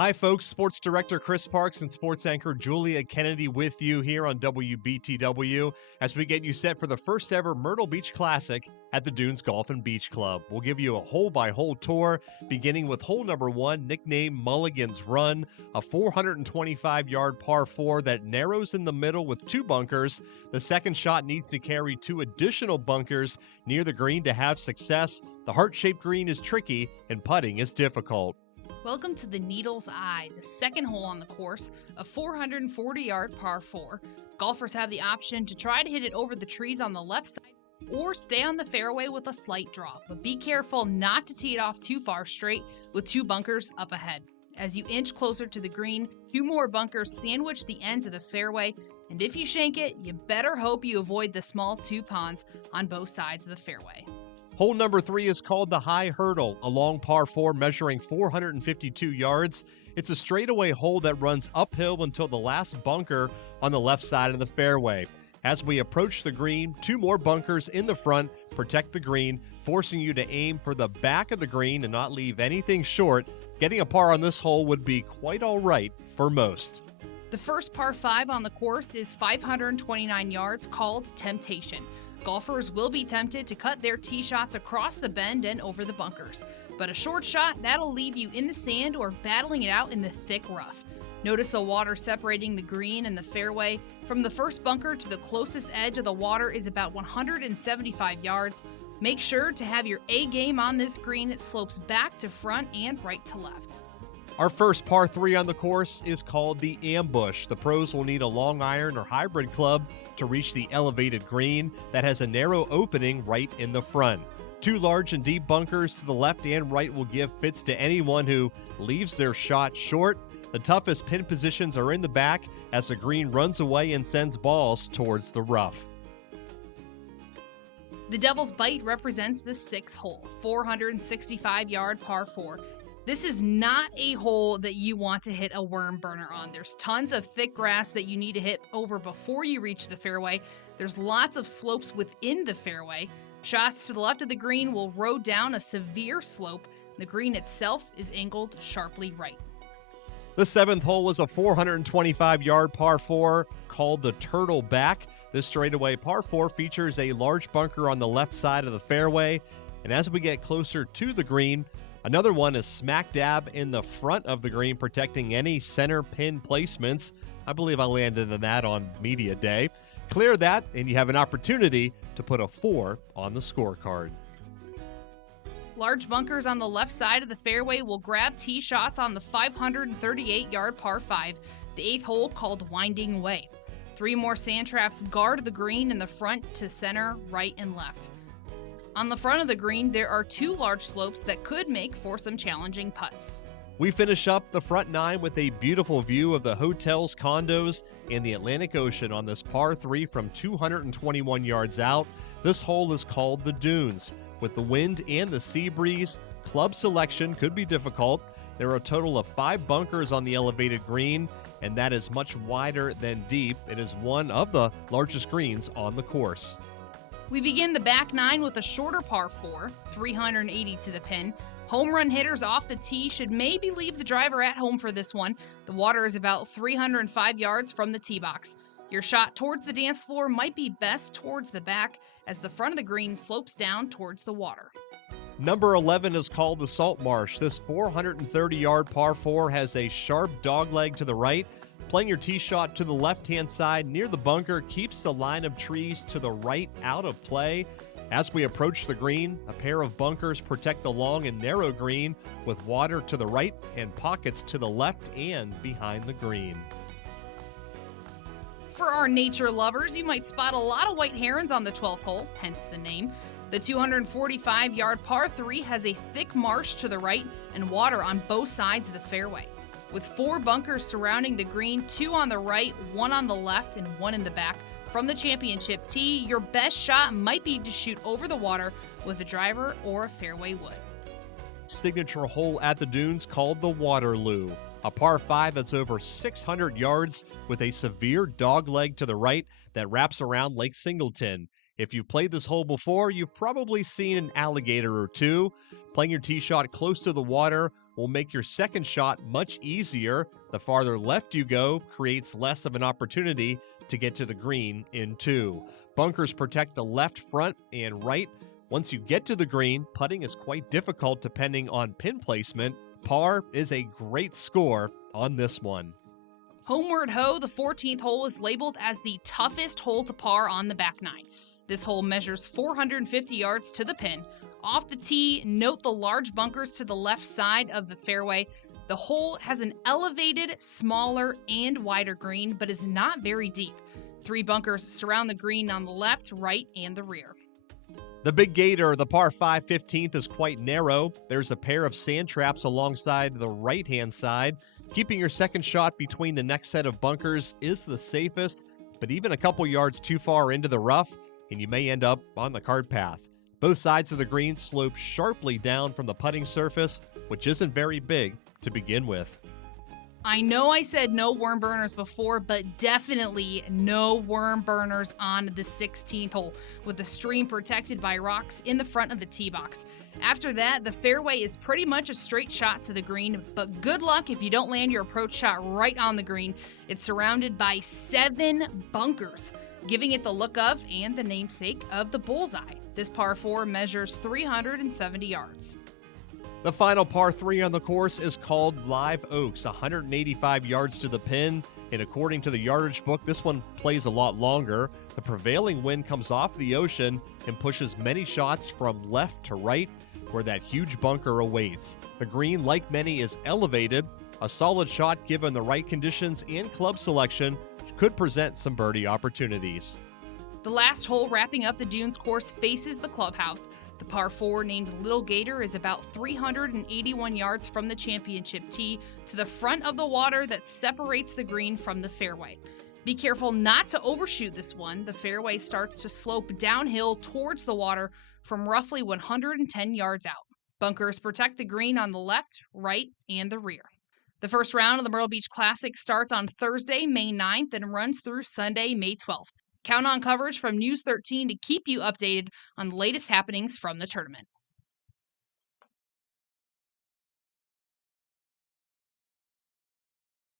Hi, folks. Sports Director Chris Parks and Sports Anchor Julia Kennedy with you here on WBTW as we get you set for the first ever Myrtle Beach Classic at the Dunes Golf and Beach Club. We'll give you a hole-by-hole tour, beginning with hole number 1, nicknamed Mulligan's Run, a 425-yard par 4 that narrows in the middle with 2 bunkers. The second shot needs to carry 2 additional bunkers near the green to have success. The heart-shaped green is tricky and putting is difficult. Welcome to the Needle's Eye, the second hole on the course, a 440-yard par 4. Golfers have the option to try to hit it over the trees on the left side or stay on the fairway with a slight drop, but be careful not to tee it off too far straight with 2 bunkers up ahead. As you inch closer to the green, 2 more bunkers sandwich the ends of the fairway, and if you shank it, you better hope you avoid the small 2 ponds on both sides of the fairway. Hole number 3 is called the High Hurdle, a long par 4 measuring 452 yards. It's a straightaway hole that runs uphill until the last bunker on the left side of the fairway. As we approach the green, 2 more bunkers in the front protect the green, forcing you to aim for the back of the green and not leave anything short. Getting a par on this hole would be quite all right for most. The first par 5 on the course is 529 yards, called Temptation. Golfers will be tempted to cut their tee shots across the bend and over the bunkers, but a short shot, that'll leave you in the sand or battling it out in the thick rough. Notice the water separating the green and the fairway. From the first bunker to the closest edge of the water is about 175 yards. Make sure to have your A game on this green. It slopes back to front and right to left. Our first par 3 on the course is called the Ambush. The pros will need a long iron or hybrid club to reach the elevated green that has a narrow opening right in the front. 2 large and deep bunkers to the left and right will give fits to anyone who leaves their shot short. The toughest pin positions are in the back as the green runs away and sends balls towards the rough. The Devil's Bite represents the 6th hole, 465-yard par 4. This is not a hole that you want to hit a worm burner on. There's tons of thick grass that you need to hit over before you reach the fairway. There's lots of slopes within the fairway. Shots to the left of the green will road down a severe slope. The green itself is angled sharply right. The 7th hole was a 425-yard par 4 called the Turtle Back. This straightaway par 4 features a large bunker on the left side of the fairway. And as we get closer to the green, another one is smack dab in the front of the green, protecting any center pin placements. I believe I landed in that on media day. Clear that, and you have an opportunity to put a 4 on the scorecard. Large bunkers on the left side of the fairway will grab tee shots on the 538-yard par 5, the 8th hole called Winding Way. 3 more sand traps guard the green in the front to center, right, and left. On the front of the green, there are 2 large slopes that could make for some challenging putts. We finish up the front 9 with a beautiful view of the hotels, condos, and the Atlantic Ocean on this par 3 from 221 yards out. This hole is called the Dunes. With the wind and the sea breeze, club selection could be difficult. There are a total of 5 bunkers on the elevated green, and that is much wider than deep. It is one of the largest greens on the course. We begin the back 9 with a shorter par 4, 380 to the pin. Home run hitters off the tee should maybe leave the driver at home for this one. The water is about 305 yards from the tee box. Your shot towards the dance floor might be best towards the back as the front of the green slopes down towards the water. Number 11 is called the Salt Marsh. This 430-yard par 4 has a sharp dogleg to the right. Playing your tee shot to the left-hand side near the bunker keeps the line of trees to the right out of play. As we approach the green, a pair of bunkers protect the long and narrow green with water to the right and pockets to the left and behind the green. For our nature lovers, you might spot a lot of white herons on the 12th hole, hence the name. The 245-yard par 3 has a thick marsh to the right and water on both sides of the fairway. With 4 bunkers surrounding the green, 2 on the right, 1 on the left, and 1 in the back. From the championship tee, your best shot might be to shoot over the water with a driver or a fairway wood. Signature hole at the Dunes called the Waterloo. A par 5 that's over 600 yards with a severe dogleg to the right that wraps around Lake Singleton. If you've played this hole before, you've probably seen an alligator or 2. Playing your tee shot close to the water will make your second shot much easier. The farther left you go creates less of an opportunity to get to the green in 2. Bunkers protect the left front and right. Once you get to the green, putting is quite difficult depending on pin placement. Par is a great score on this one. Word Hoe, the 14th hole, is labeled as the toughest hole to par on the back 9. This hole measures 450 yards to the pin. Off the tee, note the large bunkers to the left side of the fairway. The hole has an elevated, smaller, and wider green, but is not very deep. 3 bunkers surround the green on the left, right, and the rear. The Big Gator, the par 5 15th, is quite narrow. There's a pair of sand traps alongside the right-hand side. Keeping your second shot between the next set of bunkers is the safest, but even a couple yards too far into the rough, and you may end up on the cart path. Both sides of the green slope sharply down from the putting surface, which isn't very big to begin with. I know I said no worm burners before, but definitely no worm burners on the 16th hole, with the stream protected by rocks in the front of the tee box. After that, the fairway is pretty much a straight shot to the green, but good luck if you don't land your approach shot right on the green. It's surrounded by 7 bunkers, giving it the look of and the namesake of the bullseye. This par 4 measures 370 yards. The final par 3 on the course is called Live Oaks, 185 yards to the pin, and according to the yardage book, this one plays a lot longer. The prevailing wind comes off the ocean and pushes many shots from left to right, where that huge bunker awaits. The green, like many, is elevated. A solid shot given the right conditions and club selection could present some birdie opportunities. The last hole wrapping up the Dunes course faces the clubhouse. The par 4 named Little Gator is about 381 yards from the championship tee to the front of the water that separates the green from the fairway. Be careful not to overshoot this one. The fairway starts to slope downhill towards the water from roughly 110 yards out. Bunkers protect the green on the left, right, and the rear. The first round of the Myrtle Beach Classic starts on Thursday, May 9th and runs through Sunday, May 12th. Count on coverage from News 13 to keep you updated on the latest happenings from the tournament.